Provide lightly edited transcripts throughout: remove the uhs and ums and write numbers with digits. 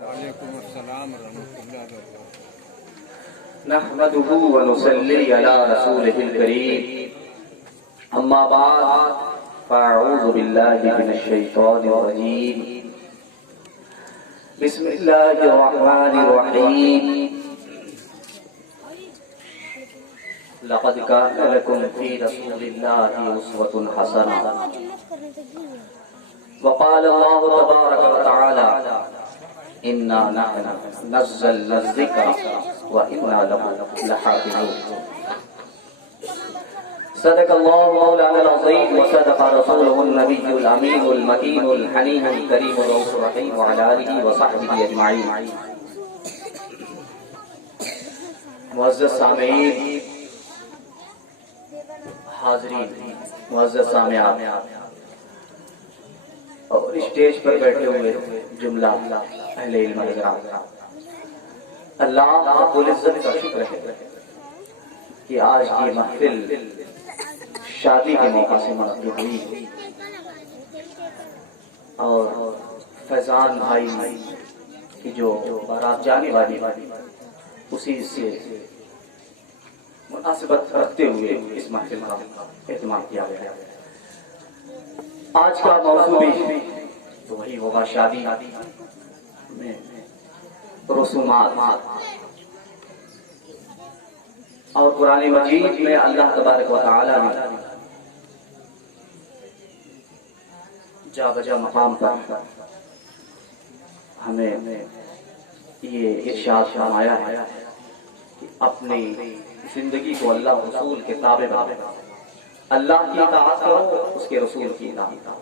وعلیکم السلام ورحمۃ اللہ وبرکاتہ۔ نحمده ونصلي على رسوله الكريم اما بعد فاعوذ بالله من الشيطان الرجيم بسم الله الرحمن الرحيم لقد كان لكم في رسول الله اسوة حسنة وقال الله تبارك وتعالى إنا نحن نزلنا الذكر وإنا له لحافظون صدق الله مولانا العظيم وصدق رسوله النبي الأمين المكين الحنين الكريم الرؤوف الرحيم وعلى آله وصحبه أجمعين۔ معزز سامعین، حاضرین، معزز سامعات اور اسٹیج پر بیٹھے ہوئے جملہ اہل علم حضرات، اللہ رب العزت کا شکر ہے کہ آج کی محفل شادی کے موقع سے منعقد ہوئی اور فیضان بھائی کی جو بارات جانے والی اسی سے مناسبت رکھتے ہوئے اس محفل کا اہتمام کیا گیا۔ آج کا موضوع بھی تو وہی ہوگا، شادی میں رسومات، اور قرآن مجید میں اللہ تبارک و تعالی نے جا بجا مقام پر ہمیں یہ ارشاد فرمایا ہے کہ اپنی زندگی کو اللہ رسول کے تابع بناؤ، اللہ کی اطاعت کرو، اس کے رسول کی اطاعت کرو۔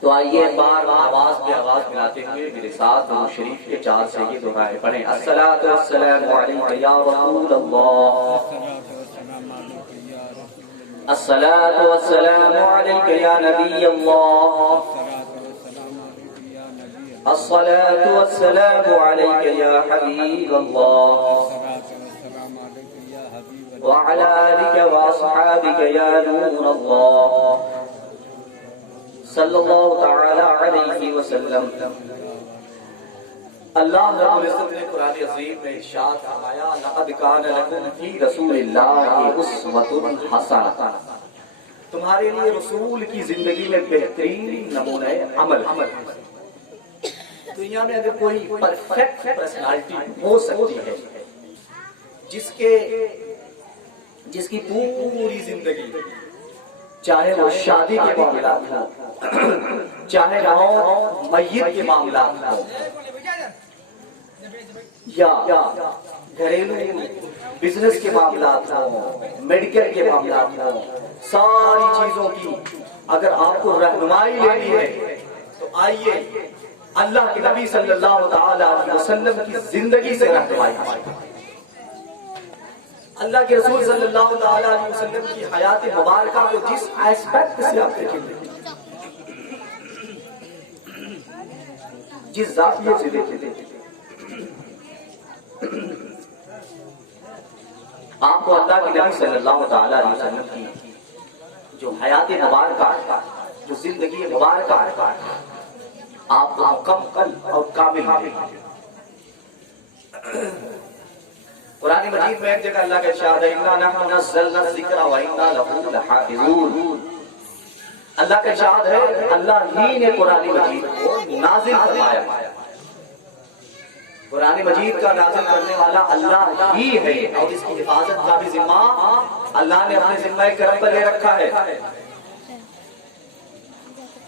تو آئیے ایک بار آواز پہ آواز ملاتے ہوئے میرے ساتھ درود شریف کے 4 سے یہ دعائیں پڑھیں۔ الصلاۃ والسلام علیک یا رسول اللہ، الصلاۃ والسلام علیک یا نبی اللہ، الصلاۃ والسلام علیک یا حبیب اللہ، وعلى آلك وأصحابك يا نور الله صلی اللہ تعالی علیہ وسلم۔ اللہ رب العزت نے قرآن عظیم میں ارشاد فرمایا لقد کان لکم فی رسول اللہ اسوۃ حسنہ، تمہارے لیے رسول کی زندگی میں بہترین نمونہ عمل۔ دنیا میں اگر کوئی پرفیکٹ پرسنالٹی ہو سکتی ہے جس کی پوری زندگی، چاہے وہ شادی کے معاملات ہوں، چاہے موت میت کے معاملات ہوں، یا گھریلو بزنس کے معاملات ہوں، میڈیکل کے معاملات ہوں، ساری چیزوں کی اگر آپ کو رہنمائی لینی ہے تو آئیے اللہ کے نبی صلی اللہ تعالی علیہ وسلم کی زندگی سے رہنمائی حاصل کریں۔ اللہ کے رسول صلی اللہ تعالی علیہ وسلم کی حیات مبارکہ کو جس ایسپیکٹ سے آپ دیکھیں گے، جس زاویے سے دیکھیں گے، آپ کو اللہ کے نبی صلی اللہ تعالی علیہ وسلم کی جو حیات مبارکہ ہے، جو زندگی مبارکہ ہے، آپ کو مکمل اور کامل ملے گی۔ قرآن مجید میں ایک جگہ اللہ کا ارشاد ہے اِنَّا نَحْنُ نَزَّلْنَا الذِّكْرَ وَإِنَّا لَهُ لَحَافِظُونَ۔ اللہ کا ارشاد ہے اللہ ہی نے قرآن مجید کو نازل فرمایا، قرآن مجید کا نازل کرنے والا اللہ ہی ہے، اور اس کی حفاظت کا بھی ذمہ اللہ نے اپنے ذمہ کرم پر لے رکھا ہے۔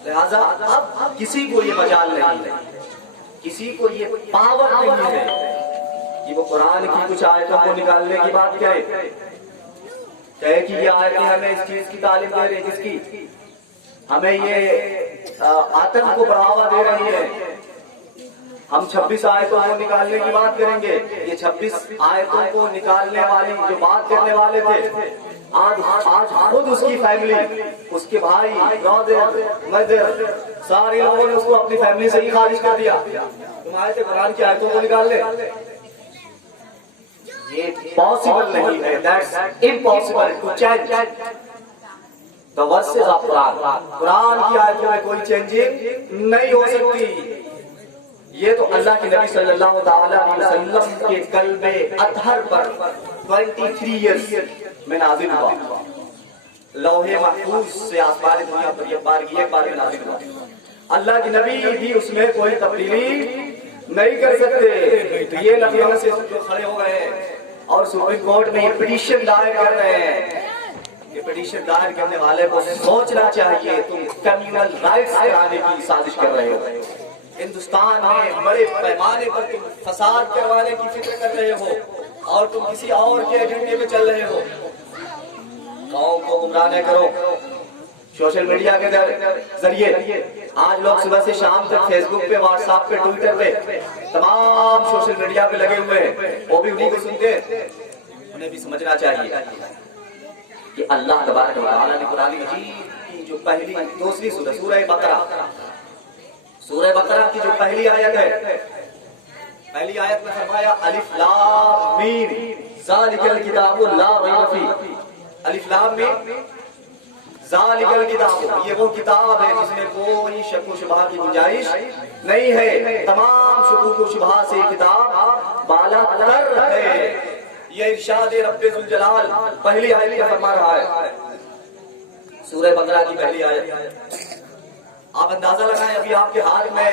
لہذا اب کسی کو یہ مجال نہیں ہے، کسی کو یہ پاور نہیں ہے کہ وہ قرآن کی کچھ آیتوں کو نکالنے کی بات کہے کہ یہ آیتیں ہمیں اس چیز کی تعلیم دے رہی، جس کی ہمیں یہ آتم کو بڑھاوا دے رہی ہے، ہم 26 آیتوں کو نکالنے کی بات کریں گے۔ یہ 26 آیتوں کو نکالنے والی جو بات کرنے والے تھے، آج خود اس کی فیملی، اس کے بھائی، برادر، مدر، سارے لوگوں نے اس کو اپنی فیملی سے ہی خارج کر دیا۔ تم آئے تھے قرآن کی آیتوں کو نکال لے، یہ پاسبل نہیں ہے، that's impossible to change the verses of Quran۔ قرآن کی آیتوں میں کوئی چینجنگ نہیں ہو سکتی، یہ تو اللہ کے نبی صلی اللہ تعالی علیہ وسلم کے قلب اطہر پر 23 ایئرز میں نازل ہوا. لوح محفوظ سے آسمان دنیا پر ایک بار میں نازل ہوا. اللہ کے نبی بھی اس میں کوئی تبدیلی نہیں کر سکتے. یہ لفظوں سے کھڑے ہو گئے اور سپریم کورٹ میں یہ پٹیشن دائر کر رہے ہیں. یہ پٹیشن دائر کرنے والے کو سوچنا چاہیے تم کمیونل رائٹس کرانے کی سازش کر رہے ہو. ہندوستان میں بڑے پیمانے پر تم فساد کروانے کی فکر کر رہے ہو اور تم کسی اور کے ایجنڈے میں چل رہے ہو. قوم کو گمراہ نہ کرو. سوشل میڈیا کے ذریعے آج لوگ صبح سے شام تک فیس بک پہ، واٹس ایپ پہ، ٹویٹر پہ، تمام سوشل میڈیا پہ لگے ہوئے ہیں. وہ بھی انہیں کو سنتے ہیں. انہیں بھی سمجھنا چاہیے کہ اللہ تبارک و تعالیٰ نے قرآن مجید کی جو پہلی دوسری سورہ بقرہ کی جو پہلی آیت ہے، پہلی آیت میں فرمایا الف لام میم ذالک الکتاب لا ریب فیہ. الف لام میم ذالک الکتاب، یہ وہ کتاب ہے جس میں کوئی شک و شبہ کی گنجائش نہیں ہے. تمام شکوک و شبہ سے کتاب بالا تر ہے. یہ ارشاد رب ذوالجلال پہلی آیت میں فرما رہا ہے. سورہ بقرہ کی پہلی آیت. آپ اندازہ لگائیں، ابھی آپ کے ہاتھ میں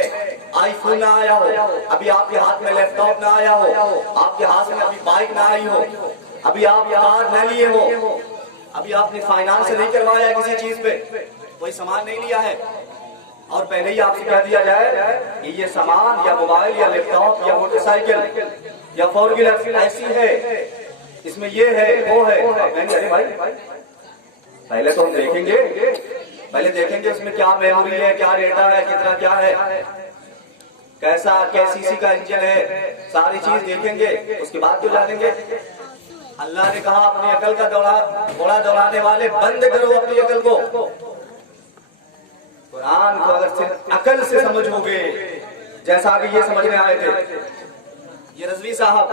آئی فون نہ آیا ہو، ابھی آپ کے ہاتھ میں لیپ ٹاپ نہ آیا ہو، آپ کے ہاتھ میں ابھی بائک نہ آئی ہو، ابھی آپ کار نہ لیے ہو، ابھی آپ نے فائنانس نہیں کروایا کسی چیز پہ، کوئی سامان نہیں لیا ہے، اور پہلے ہی آپ سے کہہ دیا جائے کہ یہ سامان یا موبائل یا لیپ ٹاپ یا موٹر سائیکل یا فور ویلر ایسی ہے، اس میں یہ ہے وہ ہے. ارے بھائی پہلے تو ہم دیکھیں گے اس میں کیا میموری ہے، کیا ڈیٹا ہے، کتنا کیا ہے، کیسا کیسی کا انجن ہے، ساری چیز دیکھیں گے، اس کے بعد تو جانیں گے. اللہ نے کہا اپنی عقل کا گھوڑا دوڑانے والے بند کرو اپنی عقل کو. قرآن کو اگر صرف عقل سے سمجھو گے، جیسا کہ یہ سمجھنے آئے تھے یہ رضوی صاحب،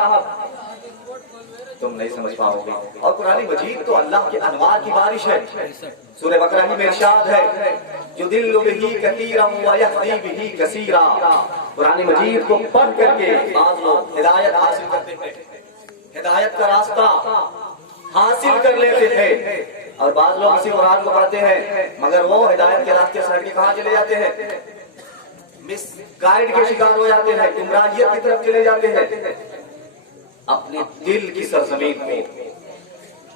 تم نہیں سمجھ پاؤ گے. اور قرآن مجید تو اللہ کے انوار کی بارش ہے. سورہ بقرہ میں ارشاد ہے یضل بہ کثیرا ویہدی بہ کثیرا. قرآن مجید کو پڑھ کر کے بعض لوگ ہدایت حاصل کرتے ہیں، ہدایت کا راستہ حاصل کر لیتے ہیں، اور بعض لوگ اسی قرآن کو پڑھتے ہیں مگر وہ ہدایت کے راستے سے ہٹ کے کہاں چلے جاتے ہیں؟ مس گائیڈ کے شکار ہو جاتے ہیں، گمراہیت کی طرف چلے جاتے ہیں. اپنے دل کی سرزمین کو،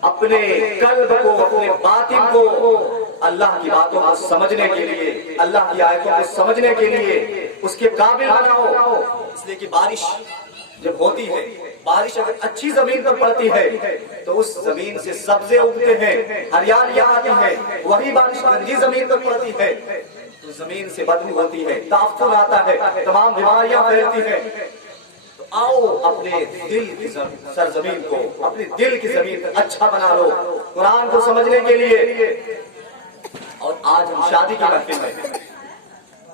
اپنے قلب کو، اپنے باطن کو اللہ کی باتوں کو سمجھنے کے لیے، اللہ کی آیتوں کو سمجھنے کے لیے اس کے قابل بناؤ. اس لیے کہ بارش جب ہوتی ہے، بارش اگر اچھی زمین پر پڑتی ہے تو اس زمین سے سبزے اگتے ہیں، ہریالیاں آتی ہیں. وہی بارش گندی زمین پر پڑتی ہے تو زمین سے بدبو ہوتی ہے، تعفن آتا ہے، تمام بیماریاں پھیلتی ہیں. آؤ اپنے دل کی سرزمین کو، اپنے دل کی زمین کو اچھا بنا لو قرآن کو سمجھنے کے لیے. اور آج ہم شادی کی محفل میں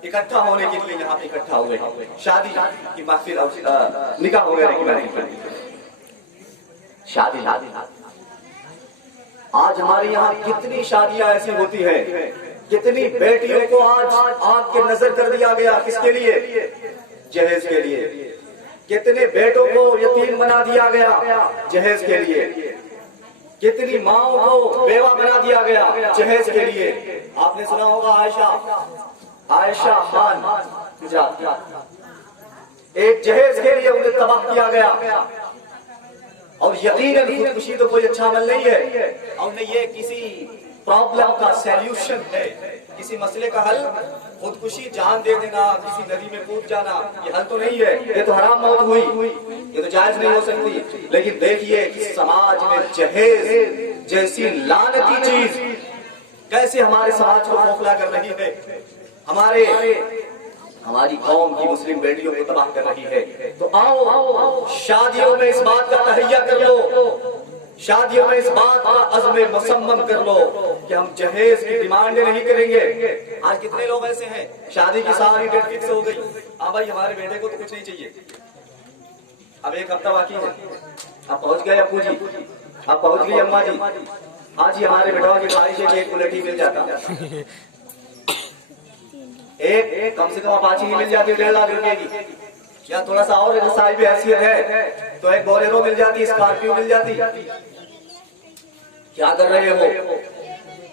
اکٹھا ہونے کے لیے یہاں پہ اکٹھا ہوئے ہیں. شادی کی محفل، نکاح وغیرہ کی محفل، شادی. آج ہمارے یہاں کتنی شادیاں ایسی ہوتی ہیں، کتنی بیٹیوں کو آج آنکھ کے نظر کر دیا گیا. کس کے لیے؟ جہیز کے لیے. کتنے بیٹوں کو یتیم بنا دیا گیا جہیز کے لیے. کتنی ماؤں کو بیوہ بنا دیا گیا جہیز کے لیے. آپ نے سنا ہوگا عائشہ خان ایک جہیز کے لیے انہیں تباہ کیا گیا. اور یقیناً خودکشی تو کوئی اچھا عمل نہیں ہے، اور نہ یہ کسی پرابلم کا سیلیوشن ہے، کسی مسئلے کا حل. خودکشی، جان دے دینا، کسی ندی میں کود جانا، یہ حل تو نہیں ہے. یہ تو حرام موت ہوئی، یہ تو جائز نہیں ہو سکتی. لیکن دیکھیے کہ سماج میں جہیز جیسی لعنتی چیز کیسے ہمارے سماج کو کھوکھلا کر رہی ہے، ہماری قوم کی مسلم بیٹیوں کو تباہ کر رہی ہے. تو آؤ شادیوں میں اس بات کا تہیہ کر لو، شادیوں میں اس بات کا عزم مصمم کر لو کہ ہم جہیز کی ڈیمانڈ نہیں کریں گے. آج کتنے لوگ ایسے ہیں شادی کی ساری ڈیٹ فکس ہو گئی، ہاں بھائی ہمارے بیٹے کو تو کچھ نہیں چاہیے، اب ایک ہفتہ باقی ہے، اب پہنچ گئے ابو جی، اب پہنچ گئی اماں جی، آج ہی ہمارے بیٹا کی خواہش ہے کہ ایک بلیٹ ہی مل جاتا، ایک کم سے کم اپاچی ہی مل جاتی 1.5 لاکھ روپے کی. یا تھوڑا سا اور صاحب حیثیت ہے تو ایک بولیرو مل جاتی, اسکارپیو مل جاتی. کیا کر رہے ہو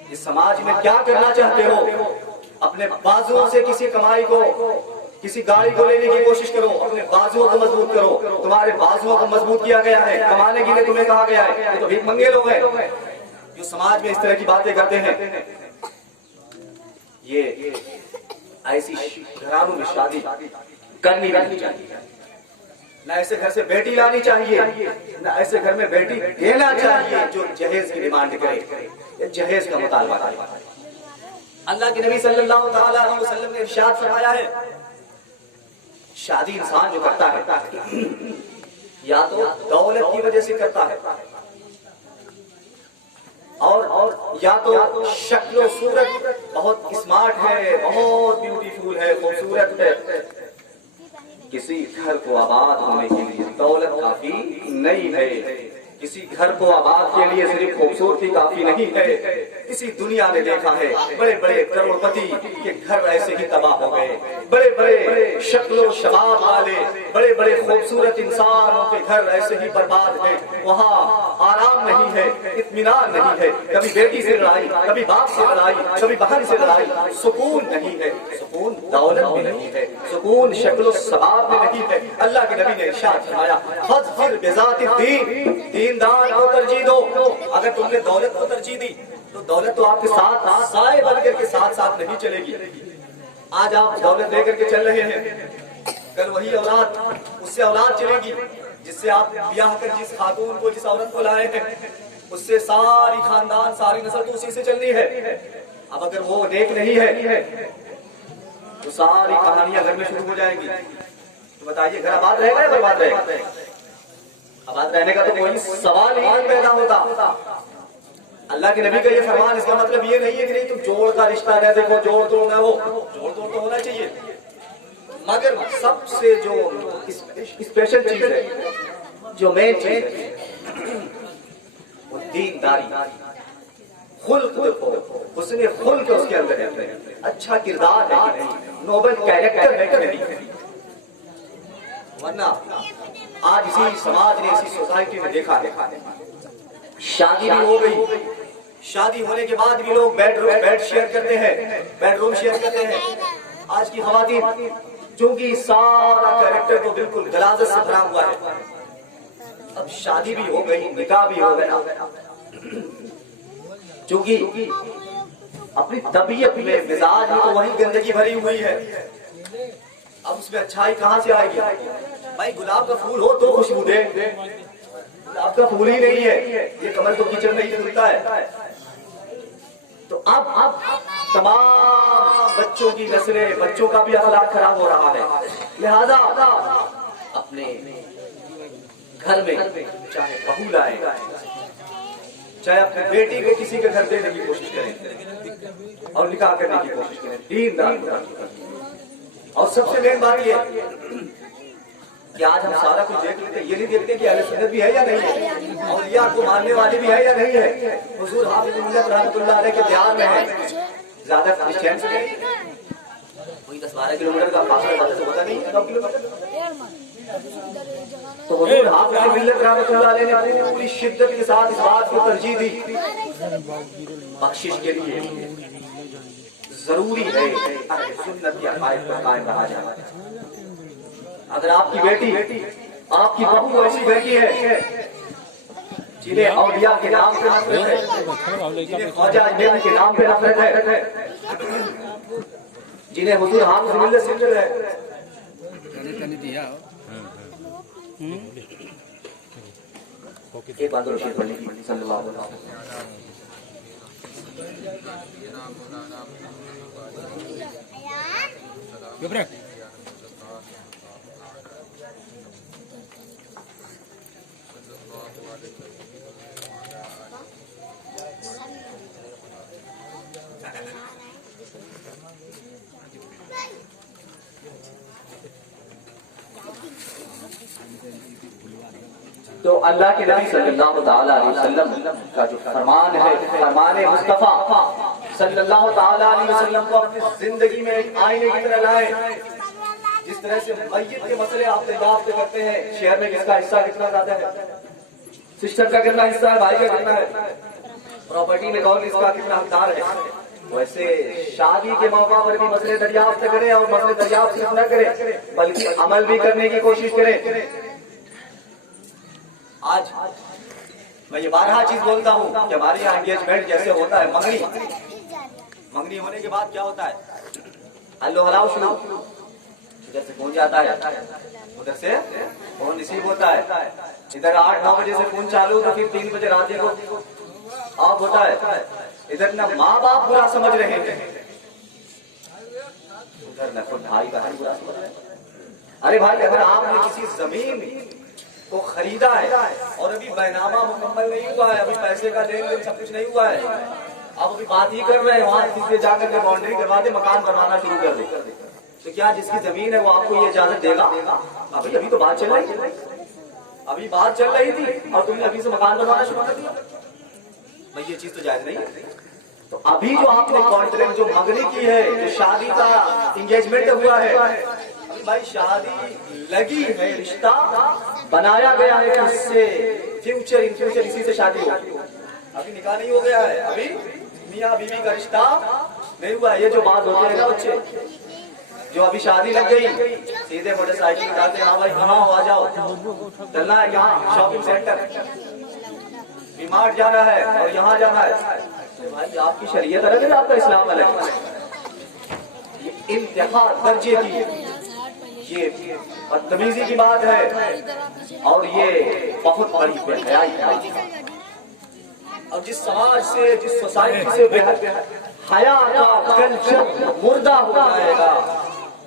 اس سماج میں, کیا کرنا چاہتے ہو؟ اپنے بازوؤں سے کسی کمائی کو, کسی گاڑی کو لینے کی کوشش کرو, اپنے بازوؤں کو مضبوط کرو. تمہارے بازوؤں کو مضبوط کیا گیا ہے, کمانے کے لیے تمہیں کہا گیا ہے. یہ تو بھیک منگے لوگ ہیں جو سماج میں اس طرح کی باتیں کرتے ہیں. یہ ایسی گھرانوں میں شادی کرنی نہیں چاہیے, نہ ایسے گھر سے بیٹی لانی چاہیے, نہ ایسے گھر میں بیٹی دینا چاہیے جو جہیز کی ڈیمانڈ کرے یا جہیز کا مطالبہ کرے. اللہ کے نبی صلی اللہ تعالی علیہ وسلم نے ارشاد فرمایا ہے, شادی انسان جو کرتا ہے یا تو دولت کی وجہ سے کرتا ہے, اور یا تو شکل و صورت بہت اسمارٹ ہے, بہت بیوٹیفل ہے, خوبصورت ہے. کسی گھر کو آباد ہونے کے لیے دولت کافی نہیں ہے, کسی گھر کو آباد کے لیے صرف خوبصورتی کافی نہیں ہے. کسی دنیا نے دیکھا ہے بڑے بڑے کروڑ پتی کے گھر ایسے ہی تباہ ہو گئے, بڑے بڑے شکل و شباب والے بڑے بڑے خوبصورت انسانوں کے گھر ایسے ہی برباد ہیں. وہاں آرام نہیں ہے, اطمینان نہیں ہے, کبھی بیٹی سے لڑائی, کبھی باپ سے لڑائی, کبھی بہن سے لڑائی. سکون نہیں ہے, سکون دولت میں نہیں ہے, سکون شکل و شباب میں نہیں ہے. اللہ کے نبی نے ارشاد فرمایا فاظفر بذات الدین, دیندار کو ترجیح دو. اگر تم نے دولت کو ترجیح دی تو دولت تو آپ کے ساتھ سائے بن کر کے ساتھ ساتھ نہیں چلے گی. آج آپ دولت لے کر کے چل رہے ہیں, کل وہی اولاد, اس سے اولاد چلے گی جس سے آپ بیاہ کر جس خاتون کو, جس عورت کو لائے ہیں, اس سے ساری خاندان, ساری نسل تو اسی سے چلنی ہے. اب اگر وہ نیک نہیں ہے تو ساری کہانیاں گھر میں شروع ہو جائیں گی. تو بتائیے گھر آباد رہے گا یا برباد رہے گا؟ آباد رہنے کا تو کوئی سوال ہی پیدا ہوتا. اللہ کے نبی کا یہ فرمان, اس کا مطلب یہ نہیں ہے کہ نہیں تم جوڑ کا رشتہ ہے, دیکھو جوڑ توڑنا, وہ جوڑ توڑ تو ہونا چاہیے, مگر سب سے جو اسپیشل چیز ہے, جو مین چیز ہے, وہ دینداری, خلق. دیکھو اس نے خلق اس کے اندر ہے, اچھا کردار ہے کہ نہیں, نوبل کیریکٹر ہے کہ نہیں. ورنہ آج اسی سماج نے, اسی سوسائٹی میں دیکھا ہے شادی بھی ہو گئی, شادی ہونے کے بعد بھی لوگ بیڈ شیئر کرتے ہیں, بیڈ روم شیئر کرتے ہیں. آج کی خواتین چونکہ سارا کیریکٹر تو بالکل غلاظت سے بھرا ہوا ہے, اب شادی بھی ہو گئی, نکاح بھی ہو گیا, چونکہ اپنی طبیعت میں, مزاج میں تو وہی گندگی بھری ہوئی ہے. اب اس میں اچھائی کہاں سے آئے گی؟ بھائی گلاب کا پھول ہو تو خوشبو دے, گلاب کا پھول ہی نہیں ہے, یہ کمل تو کچن میں ہی پھولتا ہے. تو اب تمام بچوں کی نسلیں, بچوں کا بھی اخلاق خراب ہو رہا ہے. لہذا اپنے گھر میں چاہے بہو لائیں, چاہے اپنے بیٹی کو کسی کے گھر دینے کی کوشش کریں اور نکاح کرنے کی کوشش کریں, دیندار. اور سب سے مین بات یہ کہ آج ہم سارا کچھ دیکھ لیتے, یہ نہیں دیکھتے کہ اہل سنت بھی ہے یا نہیں ہے, اولیاء کو ماننے والے بھی ہے یا نہیں ہے. حضور حافظ ملت رحمۃ اللہ علیہ کے دیار میں ہے, زیادہ کرسچین سے کوئی 10-12 کلومیٹر کا فاصلہ ہوتا نہیں, 9 کلومیٹر. تو حضور حافظ ملت رحمۃ اللہ علیہ نے پوری شدت کے ساتھ اس بات کو ترجیح دی, بخشش کے لیے ضروری ہے اہل سنت کے عقائد پر قائم رہا جائے. اگر آپ کی بیٹی, آپ کی بہو ایسی گھر کی ہے جنہیں اولیاء کے نام پہ نفرت ہے, جنہیں خواجہ اجمیری کے نام پہ نفرت ہے, جنہیں حضور حافظ ملت سے ہے, ایک بات روشن پڑھنے کی صلی اللہ علیہ وسلم. تو اللہ کے نبی صلی اللہ تعالی علیہ وسلم کا جو فرمان ہے, فرمان مصطفیٰ صلی اللہ تعالی علیہ وسلم کو اپنی زندگی میں ایک آئینے کی طرح لائے, جس طرح سے میت کے مسئلے آپ دریافت کرتے ہیں، شہر میں کس کا حصہ کتنا زیادہ ہے، سسٹر کا کتنا حصہ ہے، بھائی کا کتنا ہے، پراپرٹی میں کون اس کا کتنا حقدار ہے. ویسے شادی کے موقع پر بھی مسئلے دریافت کریں، اور مسئلے دریافت صرف نہ کریں بلکہ عمل بھی کرنے کی کوشش کریں. آج میں یہ بارہا چیز بولتا ہوں کہ ہمارے یہاں انگیجمنٹ جیسے ہوتا ہے، منگنی ہونے کے بعد کیا ہوتا ہے، ہلو ہلاؤ شروع، ادھر سے فون جاتا ہے، ادھر سے فون ریسیو ہوتا ہے، ادھر 8-9 بجے سے فون چالو تو پھر 3 بجے رات کو آف ہوتا ہے. ادھر نہ ماں باپ برا سمجھ رہے ہیں، ادھر نہ خود بھائی بہن برا سمجھ رہے ہیں. ارے بھائی، اگر آپ نے کسی زمین کو خریدا ہے اور ابھی بینامہ مکمل نہیں ہوا ہے، ابھی پیسے کا لین دین سب کچھ نہیں ہوا ہے، آپ ابھی بات ہی کر رہے ہیں، وہاں کسی جا کر کے باؤنڈری کروا دے، مکان بنانا شروع کر دے، تو کیا جس کی زمین ہے وہ آپ کو یہ اجازت دے گا؟ ابھی تو بات چل رہی تھی، ابھی بات چل رہی تھی اور تم نے ابھی سے مکان بنوانا شروع کر دیا. بھائی یہ چیز تو جائز نہیں ہے. تو ابھی جو آپ نے کانٹریکٹ جو منگنی کی ہے، جو شادی کا انگیجمنٹ ہوا ہے، بھائی شادی لگی ہے، رشتہ بنایا گیا ہے، اس سے فیوچر اسی سے شادی ہوگی. ابھی نکاح نہیں ہو گیا ہے، ابھی میاں بیوی کا رشتہ نہیں ہوا ہے. یہ جو بات ہوتی ہے نا بچے، جو ابھی شادی لگ گئی سیدھے موٹر سائیکل نکالتے ہیں، ہاں بھائی کہاں ہو، آ جاؤ، چلنا ہے یہاں شاپنگ سینٹر، ڈی مارٹ جانا ہے اور یہاں جانا ہے. بھائی آپ کی شریعت الگ ہے، آپ کا اسلام الگ ہے. یہ انتہا درجے کی یہ بدتمیزی کی بات ہے، اور یہ بہت بڑی بے حیائی ہے. اور جس سماج سے، جس سوسائٹی سے حیا کا کلچر مردہ ہو جائے گا،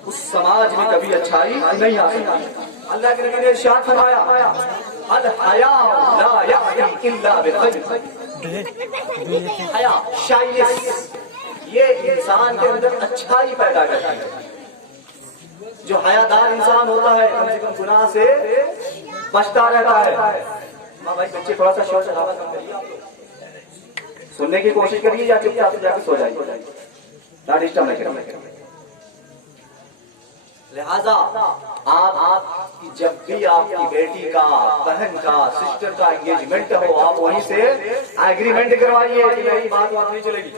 اس سماج میں کبھی اچھائی نہیں آ سکتی. اللہ کے نبی نے ارشاد فرمایا، الحیاء لا یأتی الا بخیر. حیا، شائنس، یہ انسان کے اندر اچھائی پیدا کرتی ہے. جو حیادار انسان ہوتا ہے کم سے کم گناہ سے بچتا رہتا ہے. ہاں بھائی بچے تھوڑا سا شور شرابہ کم کریے، آپ لوگ سننے کی کوشش کریے یا چپ چاپ جا کے سو جائیے، نہ ڈسٹرب نہ کریں. لہذا آپ جب بھی آپ کی بیٹی کا، بہن کا، سسٹر کا انگیجمنٹ ہو، آپ وہیں سے ایگریمنٹ کروائیے کہ میری بات نہیں چلے گی.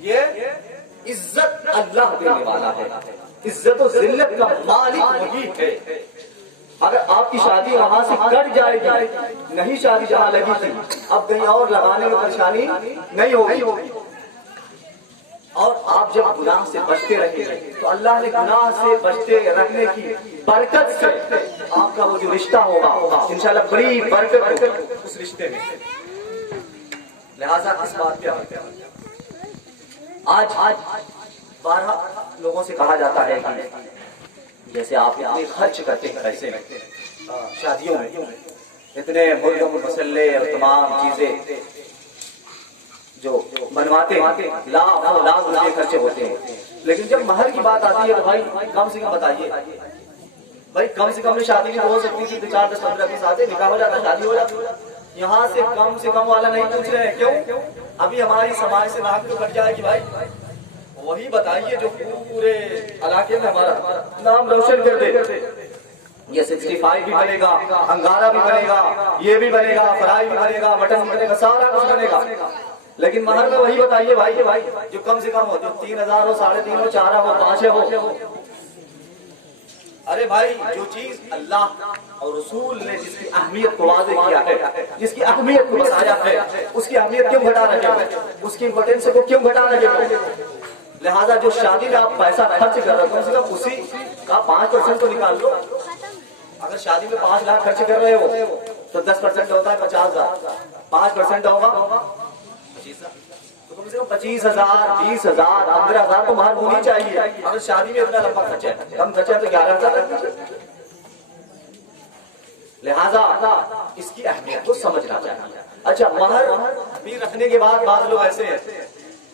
یہ عزت اللہ دینے والا ہے، عزت و ذلت کا مالک وہی ہے. اگر آپ کی شادی وہاں سے کٹ جائے گی، نہیں شادی جہاں لگی تھی اب کہیں اور لگانے میں پریشانی نہیں ہوگی. اور آپ جب گناہ سے بچتے رہیں گے تو اللہ نے گناہ سے بچتے رکھنے کی برکت سے آپ کا وہ جو رشتہ ہوگا انشاءاللہ بڑی برکت ہوگی اس رشتے میں. لہذا اس بات پہ آج 12 لوگوں سے کہا جاتا ہے کہ جیسے آپ اتنے خرچ کرتے ہیں پیسے میں شادیوں میں، اتنے مرغ مسلے اور تمام چیزیں جو بنواتے ہیں، لاکھ روپے خرچے ہوتے ہیں، لیکن جب مہر کی بات آتی ہے تو بھائی کم سے کم بتائیے. بھائی کم سے کم شادی بھی ہو سکتی تھی، 4 10 15 20 آتے، نکاح ہو جاتا، شادی ہو جاتی. یہاں سے کم والا نہیں پوچھ رہے ہیں. کیوں؟ ابھی ہماری سماج سے ناک تو کٹ جائے گی. بھائی وہی بتائیے جو پورے علاقے میں ہمارا نام روشن کر دے. یہ 65 بھی بنے گا، انگارہ بھی بنے گا، یہ بھی بنے گا، فرائی بھی بنے گا، مٹن بھی بنے گا، سارا کچھ بنے گا. لیکن مہر میں وہی بتائیے بھائی جو کم سے کم ہو، جو 3000 ہو، 3.5 ہو، 4 ہو، 5 ہو. ارے بھائی جو چیز اللہ اور رسول نے جس کی اہمیت کو واضح کیا ہے، جس کی اہمیت کو بتایا ہے، اس کی اہمیت کیوں گھٹا رہے ہو؟ اس کی امپورٹینس کو کیوں گھٹا رہے ہو؟ لہذا جو شادی میں آپ پیسہ خرچ کر رہے ہو کم سے کم اسی کا 5% تو نکال لو. اگر شادی میں 5 لاکھ خرچ کر رہے ہو تو 10% ہوتا ہے 50,000، 5% ہوگا 25,000. تو کم سے کم 25,000، 20,000، 15,000 تو مہر ہونی چاہیے. اگر شادی میں اتنا لمبا خرچہ ہے، کم خرچہ ہے تو 11,000 رکھ دیجیے. لہذا اس کی اہمیت کو سمجھنا چاہیے. اچھا مہر بھی رکھنے کے بعد بعض لوگ ایسے ہیں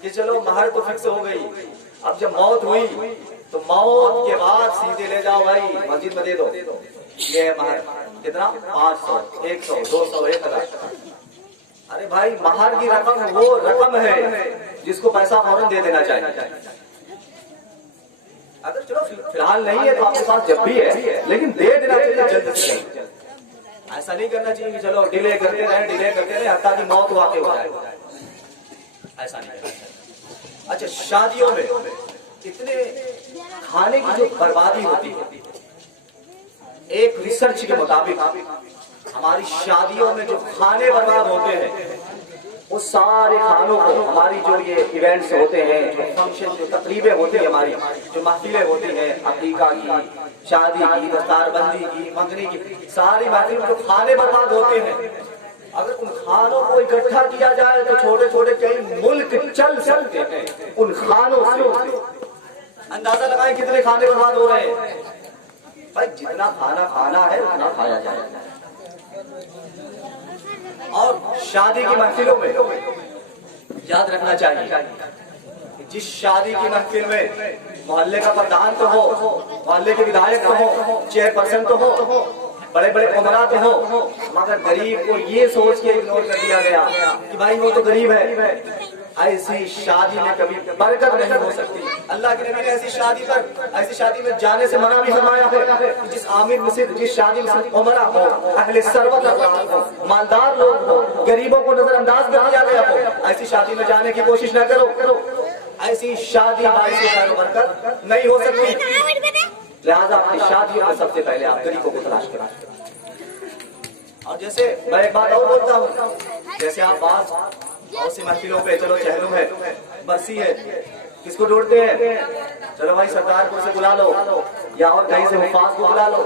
کہ چلو مہر تو فکس ہو گئی، اب جب موت ہوئی تو موت کے بعد سیدھے لے جاؤ بھائی مسجد میں دے دو. یہ مہر کتنا؟ 500، 100، 200، 1,000. ارے بھائی مہر کی رقم وہ رقم ہے جس کو پیسہ فوراً دے دینا چاہیے. اگر چلو فی الحال نہیں ہے تو آپ کے پاس جب بھی ہے، لیکن دے دینا چاہیے جلد سے جلد. ایسا نہیں کرنا چاہیے کہ چلو ڈیلے کرتے رہے حتیٰ کہ موت واقع ہو جائے. ایسا نہیں کرنا چاہیے. اچھا شادیوں میں اتنے کھانے کی جو بربادی ہوتی ہے، ایک ریسرچ کے مطابق ہماری شادیوں میں جو کھانے برباد ہوتے ہیں وہ سارے کھانوں کو ہماری جو یہ ایونٹس ہوتے ہیں، جو فنکشن، جو تقریبیں ہوتی ہیں، ہماری جو محفلیں ہوتی ہیں، عقیقہ کی، شادی کی، دستار بندی کی، منگنی کی، ساری محفلوں میں جو کھانے برباد ہوتے ہیں، اگر ان کھانوں کو اکٹھا کیا جائے تو چھوٹے چھوٹے کئی ملک چل سکتے ہیں ان کھانوں سے. اندازہ لگائیں کتنے کھانے برباد ہو رہے ہیں. بھائی جتنا کھانا کھانا ہے اتنا کھایا جائے. اور شادی کی محفلوں میں یاد رکھنا چاہیے جس شادی کی محفل میں محلے کا پردھان تو ہو، محلے کے ودھایک تو ہو، چیئر پرسن تو ہو، بڑے بڑے عمرا تو ہو، مگر غریب کو یہ سوچ کے اگنور کر دیا گیا کہ بھائی وہ تو غریب ہے، ایسی شادی میں کبھی برکت نہیں ہو سکتی. اللہ کے نبی نے ایسی شادی میں جانے سے منع بھی فرمایا ہے. جس عامر میں صرف جس شادی میں صرف عمرہ ہو، اہل ثروت ہو، مالدار لوگ ہو، غریبوں کو نظر انداز کر دیا گیا ہو، ایسی شادی میں جانے کی کوشش نہ کرو. ایسی شادی باعث خیر و برکت نہیں ہو سکتی. لہذا اپنی شادیوں میں سب سے پہلے آپ غریبوں کو تلاش کریں. اور جیسے میں ایک بات اور بولتا ہوں، جیسے آپ بہت سی محفلوں پہ چلو چہلوں ہے، برسی ہے، کس کو ڈھونڈتے ہیں؟ چلو بھائی سرکار کو سے بلا لو یا اور کہیں سے حفاظ کو بلا لو.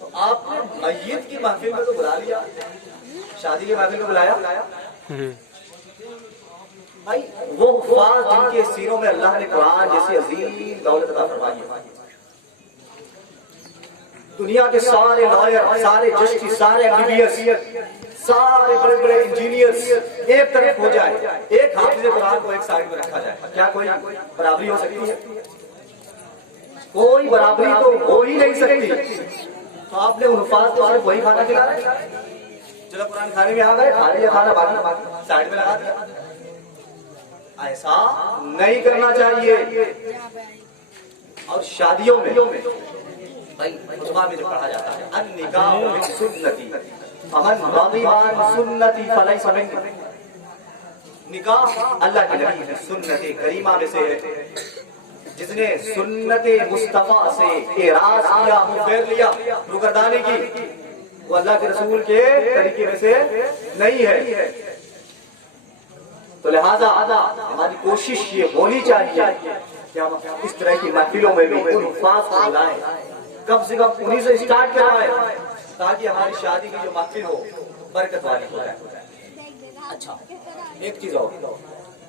تو آپ نے میت کی محفل میں تو بلا لیا، شادی کی محفل میں بلایا بھائی وہ حفاظ جن کے سینوں میں اللہ نے قرآن جیسی عظیم دولت عطا فرمائی ہے. دنیا کے سارے لائر، سارے جسٹس، سارے MBBS، سارے بڑے بڑے انجینئرز ایک طرف ہو جائے، ایک حافظ قرآن کو ایک سائڈ میں رکھا جائے، کیا کوئی برابری ہو سکتی ہے؟ کوئی برابری تو ہو ہی نہیں سکتی. تو آپ نے حفاظ کو صرف وہی کھانا کھلا رہے ہیں. چلو قرآن کھانے میں آ گئے، کھا لیا کھانا، باقی سائڈ میں لگا دیا. ایسا نہیں کرنا چاہیے. اور شادیوں میں بھائی خطبہ میں جو پڑھا جاتا ہے النکاح من سنتی فمن رغب عن سنتی فلیس منی. نکاح اللہ کے نبی کی سنت کریمہ میں سے ہے. جس نے سنت مصطفیٰ سے اعراض کیا، پھیر لیا، روگردانی کی، وہ اللہ کے رسول کے طریقے میں سے نہیں ہے. تو لہذا ہماری کوشش یہ ہونی چاہیے کہ ہم اس طرح کی محفلوں میں بھی ان الفاظ کو بلائیں، کم سے کم انہیں سے اسٹارٹ کروائیں تاکہ ہماری شادی کی جو محفل ہو برکت والی ہو جائے. اچھا ایک چیز اور